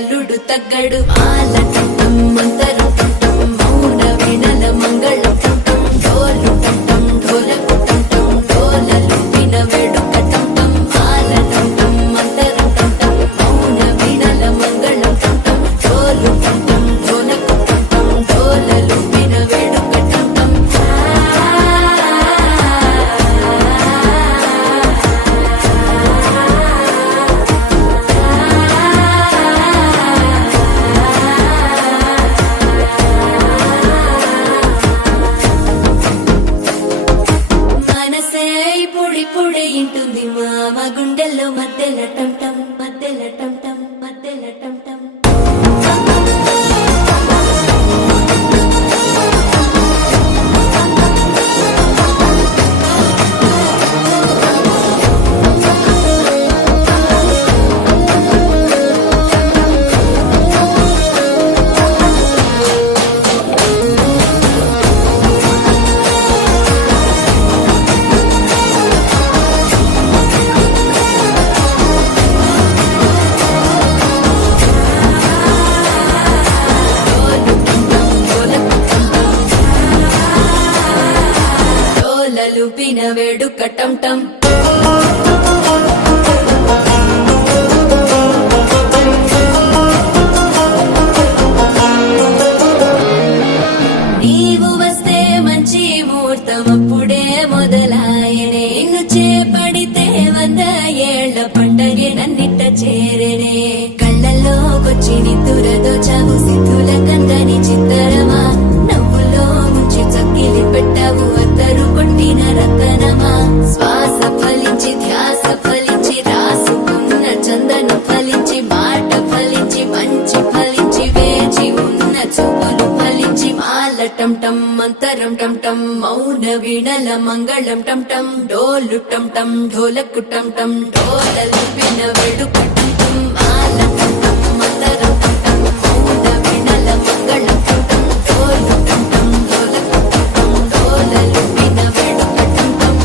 అల్లుడు తగ్గడు మాల టంటం మంతరం టంటం మౌన వీణల మంగళం టంటం డోలు టంటం ఢోలకు టంటం డోలలు విన వేడుక టంటం మాల టంటం మంతరం టంటం మౌన వీణల మంగళం టంటం డోలు టంటం ఢోలకు టంటం డోలలు విన వేడుక టంటం మనసే పొడి పొడి ఇంటుంది మామ గుండెల్లో మధ్యల టంటం మధ్యల టంటం మధ్యల టంటం డోలలు విన వేడుక టంటం నీవు వస్తే మంచి ముహూర్తం అప్పుడే మొదలాయనే నిన్ను చేపడితే 100 ఏళ్ల పండగే నన్నిట్ట చేరనే కళ్ళల్లోకొచ్చి నిద్దురదో చావు సిద్ధుల కందని చిత్తరమా నవ్వులో ముంచి చక్కిలి పెట్టావు అద్దరు కొట్టిన రతనమా శ్వాస ఫలించి ధ్యాస ఫలించి రాసుకున్న చందను ఫలించి మాట ఫలించి మంచి ఫలించి వేచి ఉన్న చూపులు ఫలించి మాల టంటం మంతరం టంటం మౌన వీణల మంగళం టంటం డోలు టంటం ఢోలకు టంటం డోలలు విన వేడుక టంటం మాల టంటం మంతరం టంటం మౌన వీణల మంగళం టంటం డోలు టంటం ఢోలకు టంటం డోలలు విన వేడుక టంటం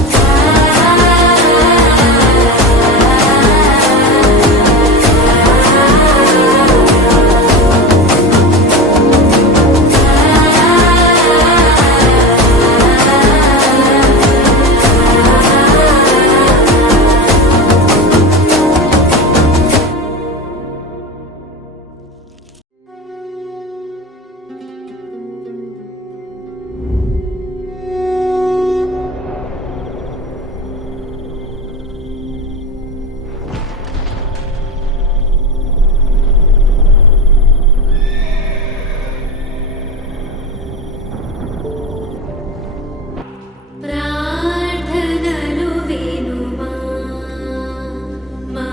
ప్రార్థనలు వేణుమా మా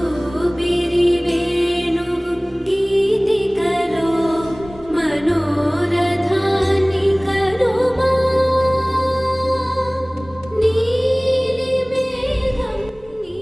ఊపిరి వేణువు గీతికలో మనోరథాన్ని కనుమా నీలి మేఘం నీ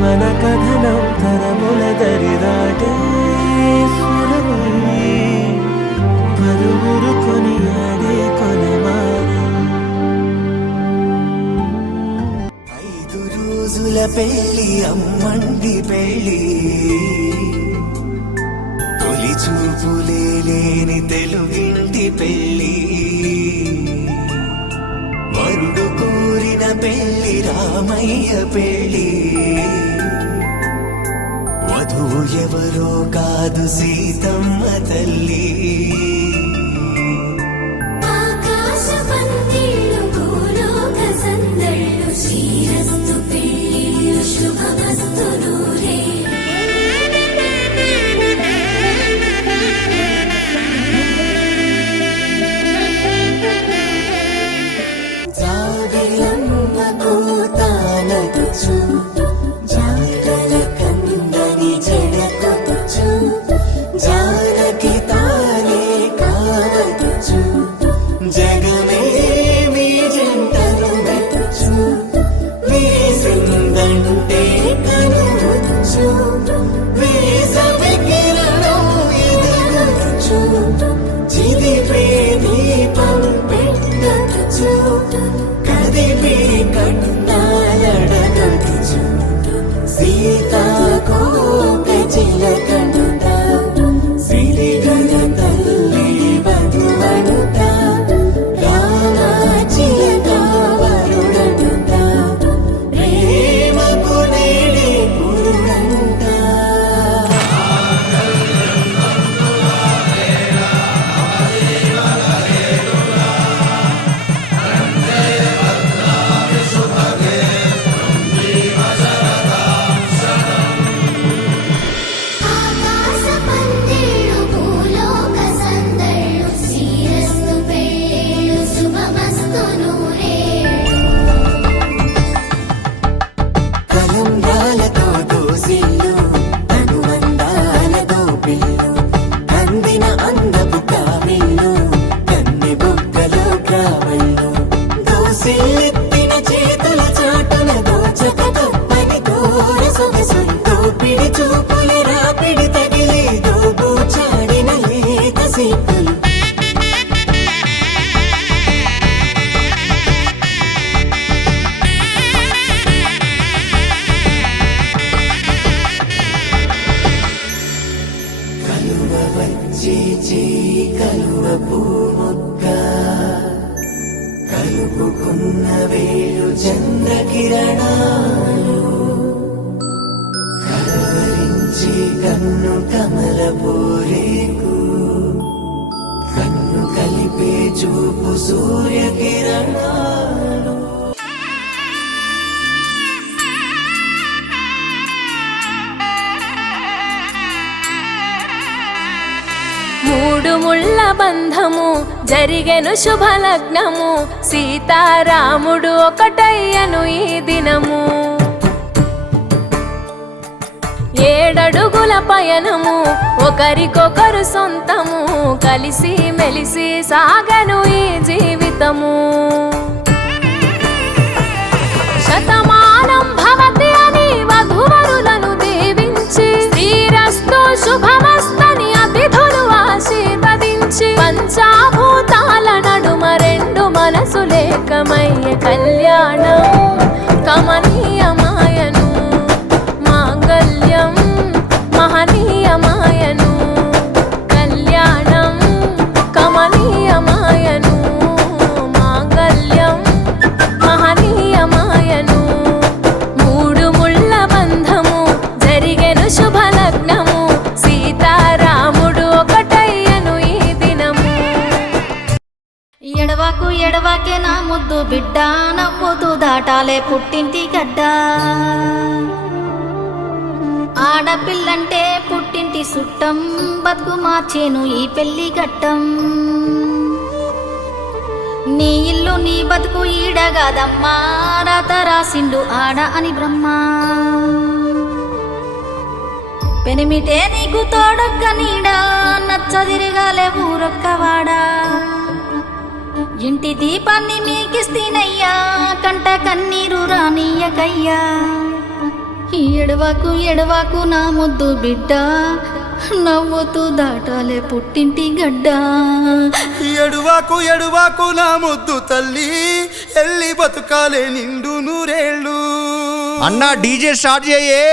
మన కథనం తరముల దరిదాటే పెళ్ళి అమ్మంది పెళ్ళి తొలి చూపులే లేని తెలుగింటి పెళ్ళి వరుడు కోరిన పెళ్ళి రామయ్య పెళ్ళి వధువు ఎవరో కాదు సీతమ్మ తల్లి ఆకాశ పందిళ్ళు భూలోక సందళ్ళు శ్రీరస్తు పెళ్ళిళ్ళు శుభమస్తు నూరే జాబిలమ్మ కూతానదుచు జాగల కందని జడకొచ్చు జానకి తానే కావదుచు జగమే మీ జంటను వెతుచు వేసిందంటే కనువచ్చు వేసవి కిరణం ఎదుగుచు చిదిపే దీపం పెట్టచ్చు కదిపే కన్నాలడగచ్చు సీతాకోక చిలకనుట సిరిగల తల్లి వధువనుట రామాచిలక వరుడనుట ప్రేమకు నేడే పురుడంట ఆకాశ పందిళ్ళు భూలోక సందళ్ళు శ్రీరస్తు పెళ్ళిళ్ళు శుభమస్తు నూరే కలంబ్రాలతో దోసిల్లు అనుబంధాలతో పిల్లు అందిన అందపు కావిల్లు కన్నె బుగ్గలో గ్రావళ్ళు దోసిల్లెత్తిన చేతుల చాటున దోచక తప్పని దూర సొగసుందో పిడి చూపుల రాపిడి తగిలి దోబూచాడిన లేత సీపులు కలువ వచ్చే చేయి కలువ పూముక్క కలుపుకున్న వేలు చంద్రకిరణాలు కలవరించే కన్ను కమల పోరేకు కన్ను కలిపే చూపు సూర్యకిరణాలు మూడు ముళ్ళ బంధము జరిగెను శుభలగ్నము సీతారాముడు ఒకటయ్యను ఈ దినము ఏడడుగుల పయనము ఒకరికొకరు సొంతము కలిసి మెలిసి సాగను ఈ జీవితము శతమానం భవతి అని వధువరులను దీవించి శ్రీరస్తు శుభమస్తని అతిథులు ఆశీర్వదించి పంచాభూతాల నడుమ రెండు మనసులేకమయ్య కళ్యాణం కమనీయమాయను మాంగళ్యం మహనీయమాయను కళ్యాణం కమనీయమాయను మాంగళ్యం మహనీయమాయను మూడు ముళ్ళ బంధము జరిగెను శుభలగ్నము సీతారాముడు ఒకటయ్యను ఈ దినము ఎడవాకు ఎడవాకే నా ముద్దు బిడ్డ నవ్వుతూ దాటాలే పుట్టింటి గడ్డ ఆడపిల్లంటే పుట్టింటి సుట్టం బతుకు మార్చేను ఈ పెళ్లి ఘట్టం నీ ఇల్లు నీ బతుకు ఈడగాదమ్మా రాత రాసిండు ఆడ అని బ్రహ్మ పెనిమిటే నీకు తోడొక్క నీడా నచ్చదిరగాలే ఊరొక్కవాడా ఇంటి దీపాన్ని మీకిస్తీనయ్యా కంట కన్నీరు రానియకయ్యా ఎడవాకు ఎడవాకు నా ముద్దు బిడ్డ నవ్వుతూ దాటాలే పుట్టింటి గడ్డ ఎడువాకు ఎడువాకు నా ముద్దు తల్లి ఎల్లి బతుకాలే నిండు నూరేళ్ళు అన్నా డీజే స్టార్ట్ చేయే.